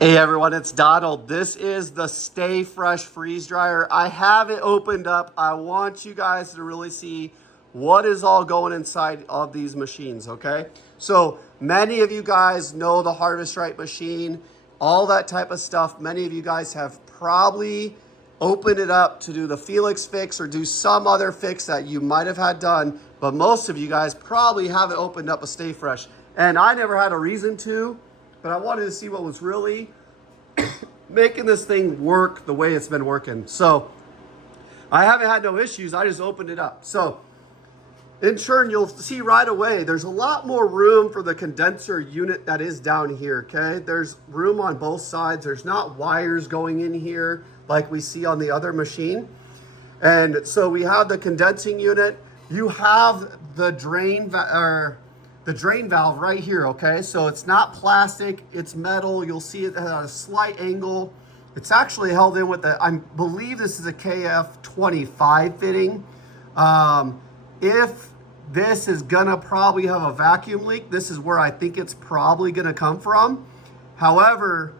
Hey everyone, it's Donald. This is the StayFresh freeze dryer. I have it opened up. I want you guys to really see what is all going inside of these machines, okay? So many of you guys know the Harvest Right machine, all that type of stuff. Many of you guys have probably opened it up to do the Felix fix or do some other fix that you might have had done, but most of you guys probably haven't opened up a StayFresh. And I never had a reason to, but I wanted to see what was really making this thing work the way it's been working. So I haven't had no issues. I just opened it up. So in turn, you'll see right away, there's a lot more room for the condenser unit that is down here, okay? There's room on both sides. There's not wires going in here like we see on the other machine. And so we have the condensing unit. You have the drain valve right here, okay? So it's not plastic, it's metal. You'll see it at a slight angle. It's actually held in with I believe this is a KF25 fitting. If this is gonna probably have a vacuum leak, this is where I think it's probably gonna come from. However,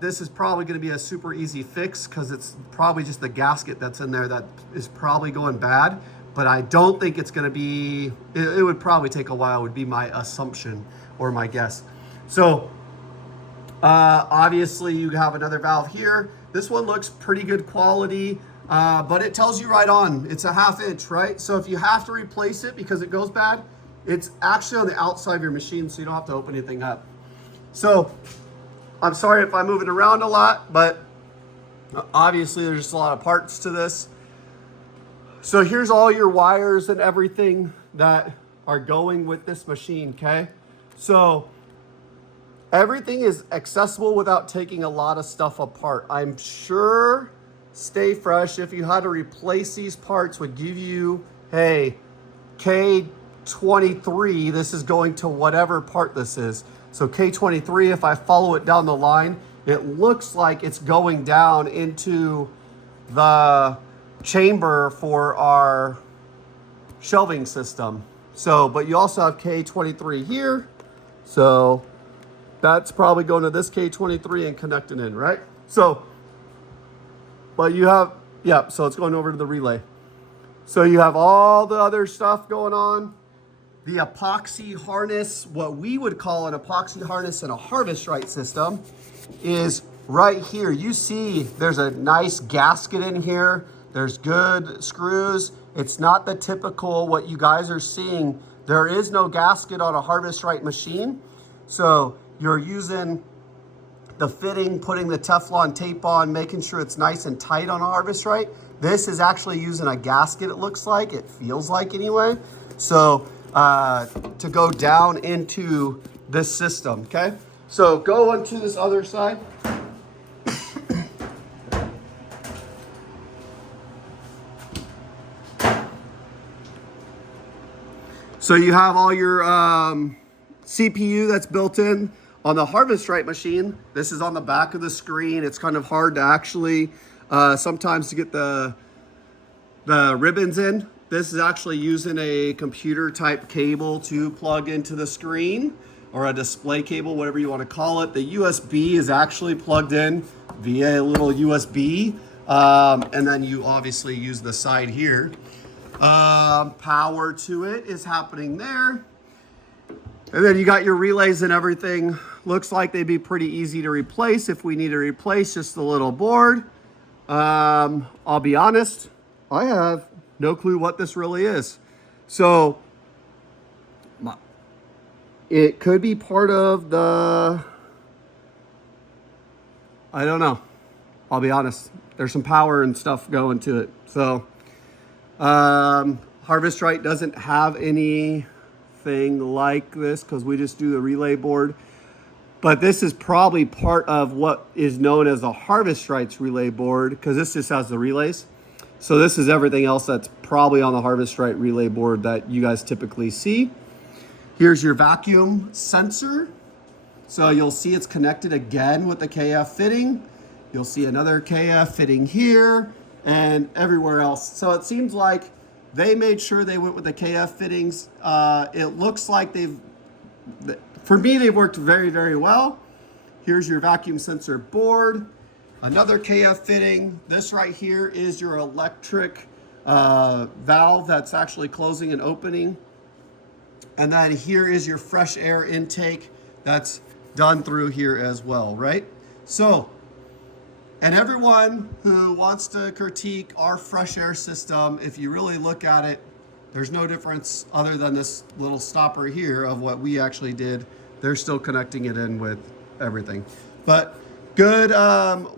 this is probably gonna be a super easy fix because it's probably just the gasket that's in there that is probably going bad. But I don't think it's gonna be, it would probably take a while, would be my assumption or my guess. So obviously you have another valve here. This one looks pretty good quality, but it tells you right on, it's a 1/2 inch, right? So if you have to replace it because it goes bad, it's actually on the outside of your machine, so you don't have to open anything up. So I'm sorry if I'm moving around a lot, but obviously there's just a lot of parts to this. So here's all your wires and everything that are going with this machine, okay? So everything is accessible without taking a lot of stuff apart. I'm sure StayFresh, if you had to replace these parts, would give you, hey, K23, this is going to whatever part this is. So K23, if I follow it down the line, it looks like it's going down into the chamber for our shelving system. So, but you also have K23 here. So that's probably going to this K23 and connecting in, right? So, but you have, yeah, so it's going over to the relay. So you have all the other stuff going on. The epoxy harness, what we would call an epoxy harness in a Harvest Right system, is right here. You see there's a nice gasket in here. There's good screws. It's not the typical what you guys are seeing. There is no gasket on a Harvest Right machine. So you're using the fitting, putting the Teflon tape on, making sure it's nice and tight on a Harvest Right. This is actually using a gasket, it looks like. It feels like anyway. So to go down into this system, okay? So go onto this other side. So you have all your CPU that's built in on the Harvest Right machine. This is on the back of the screen. It's kind of hard to actually sometimes to get the ribbons in. This is actually using a computer type cable to plug into the screen, or a display cable, whatever you want to call it. The USB is actually plugged in via a little USB. And then you obviously use the side here. Power to it is happening there. And then you got your relays and everything. Looks like they'd be pretty easy to replace if we need to replace just the little board. I'll be honest, I have no clue what this really is. So it could be part of the, I don't know. I'll be honest. There's some power and stuff going to it. So Harvest Right doesn't have anything like this because we just do the relay board. But this is probably part of what is known as a Harvest Right's relay board, because this just has the relays. So this is everything else that's probably on the Harvest Right relay board that you guys typically see. Here's your vacuum sensor. So you'll see it's connected again with the KF fitting. You'll see another KF fitting here and everywhere else. So it seems like they made sure they went with the KF fittings. It looks like for me, they've worked very, very well. Here's your vacuum sensor board. Another KF fitting. This right here is your electric valve that's actually closing and opening. And then here is your fresh air intake that's done through here as well, right? So, and everyone who wants to critique our fresh air system, if you really look at it, there's no difference other than this little stopper here of what we actually did. They're still connecting it in with everything. But good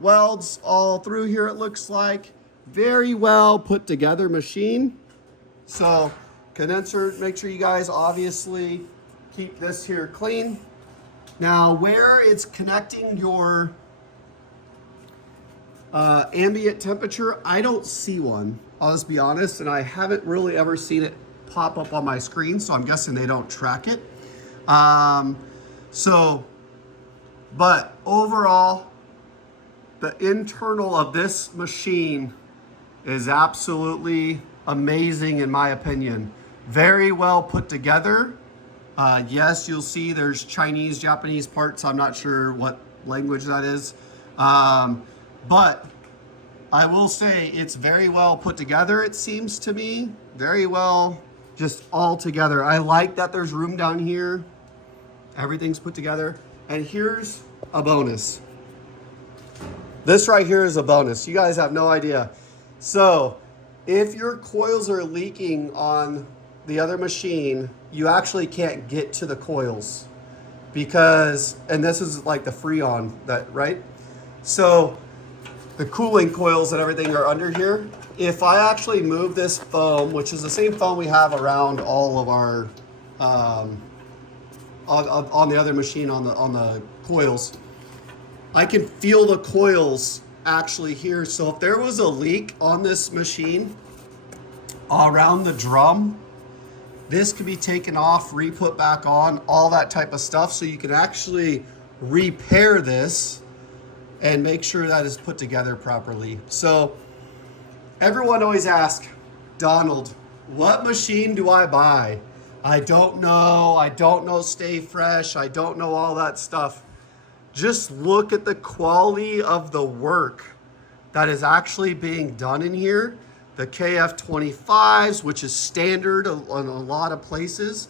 welds all through here, it looks like. Very well put together machine. So condenser, make sure you guys obviously keep this here clean. Now where it's connecting your ambient temperature, I don't see one. I'll just be honest, and I haven't really ever seen it pop up on my screen, so I'm guessing they don't track it. But overall, the internal of this machine is absolutely amazing in my opinion. Very well put together. Yes, you'll see there's Chinese, Japanese parts. I'm not sure what language that is. But I will say it's very well put together, it seems to me. Very well, just all together. I like that there's room down here. Everything's put together. And here's a bonus. This right here is a bonus. You guys have no idea. So if your coils are leaking on the other machine, you actually can't get to the coils because, and this is like the Freon, that, right? So the cooling coils and everything are under here. If I actually move this foam, which is the same foam we have around all of our, on the other machine on the coils, I can feel the coils actually here. So if there was a leak on this machine around the drum, this could be taken off, re-put back on, all that type of stuff. So you can actually repair this and make sure that is put together properly. So everyone always asks, Donald, what machine do I buy? I don't know. I don't know StayFresh. I don't know all that stuff. Just look at the quality of the work that is actually being done in here. The KF25s, which is standard in a lot of places.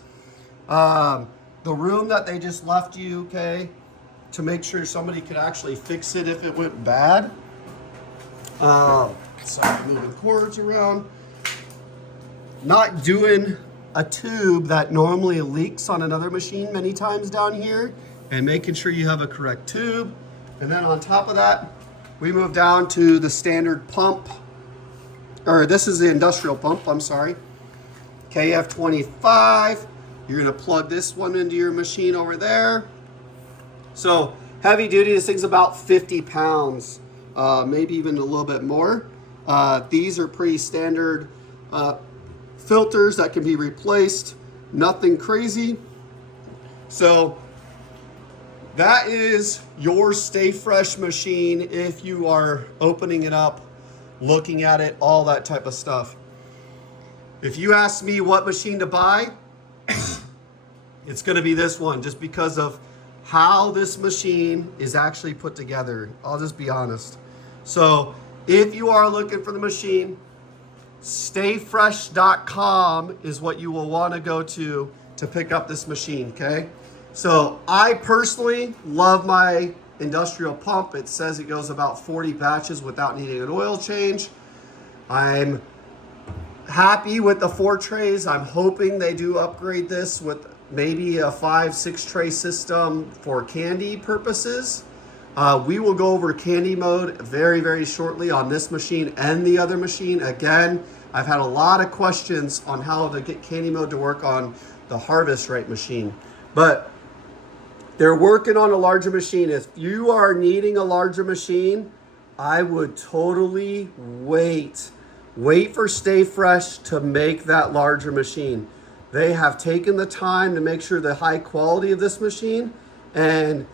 The room that they just left you, okay, to make sure somebody could actually fix it if it went bad. Sorry, moving cords around. Not doing a tube that normally leaks on another machine many times down here, and making sure you have a correct tube. And then on top of that, we move down to the standard pump, or this is the industrial pump, I'm sorry. KF25, you're gonna plug this one into your machine over there. So heavy duty, this thing's about 50 pounds, maybe even a little bit more. These are pretty standard filters that can be replaced, nothing crazy. So that is your StayFresh machine if you are opening it up, looking at it, all that type of stuff. If you ask me what machine to buy, it's gonna be this one, just because of how this machine is actually put together. I'll just be honest. So if you are looking for the machine, StayFresh.com is what you will want to go to pick up this machine, okay? So I personally love my industrial pump. It says it goes about 40 batches without needing an oil change. I'm happy with the 4 trays. I'm hoping they do upgrade this with maybe a 5-6 tray system for candy purposes. We will go over candy mode very, very shortly on this machine and the other machine. Again, I've had a lot of questions on how to get candy mode to work on the harvest rate machine, but they're working on a larger machine. If you are needing a larger machine, I would totally wait for StayFresh to make that larger machine. They have taken the time to make sure the high quality of this machine, and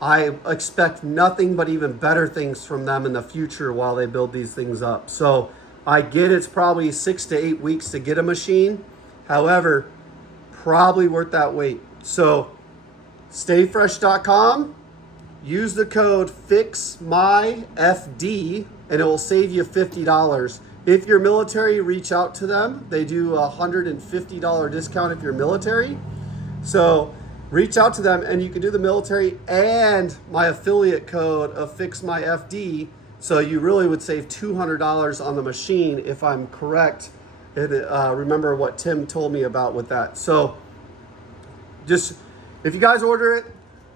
I expect nothing but even better things from them in the future while they build these things up. So I get it's probably 6 to 8 weeks to get a machine. However, probably worth that wait. So StayFresh.com, use the code FIXMYFD and it will save you $50. If you're military, reach out to them. They do a $150 discount if you're military. So reach out to them and you can do the military and my affiliate code of FIXMYFD. So you really would save $200 on the machine if I'm correct. Remember what Tim told me about with that. So just, if you guys order it,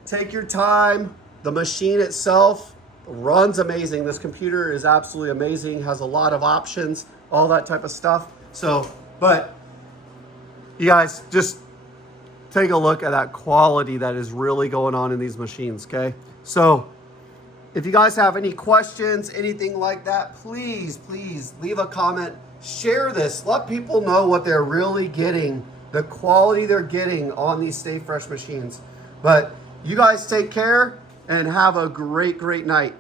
take your time. The machine itself runs amazing. This computer is absolutely amazing, has a lot of options, all that type of stuff. So, but you guys just take a look at that quality that is really going on in these machines, okay? So if you guys have any questions, anything like that, please leave a comment. Share this. Let people know what they're really getting, the quality they're getting on these StayFresh machines. But you guys take care and have a great night.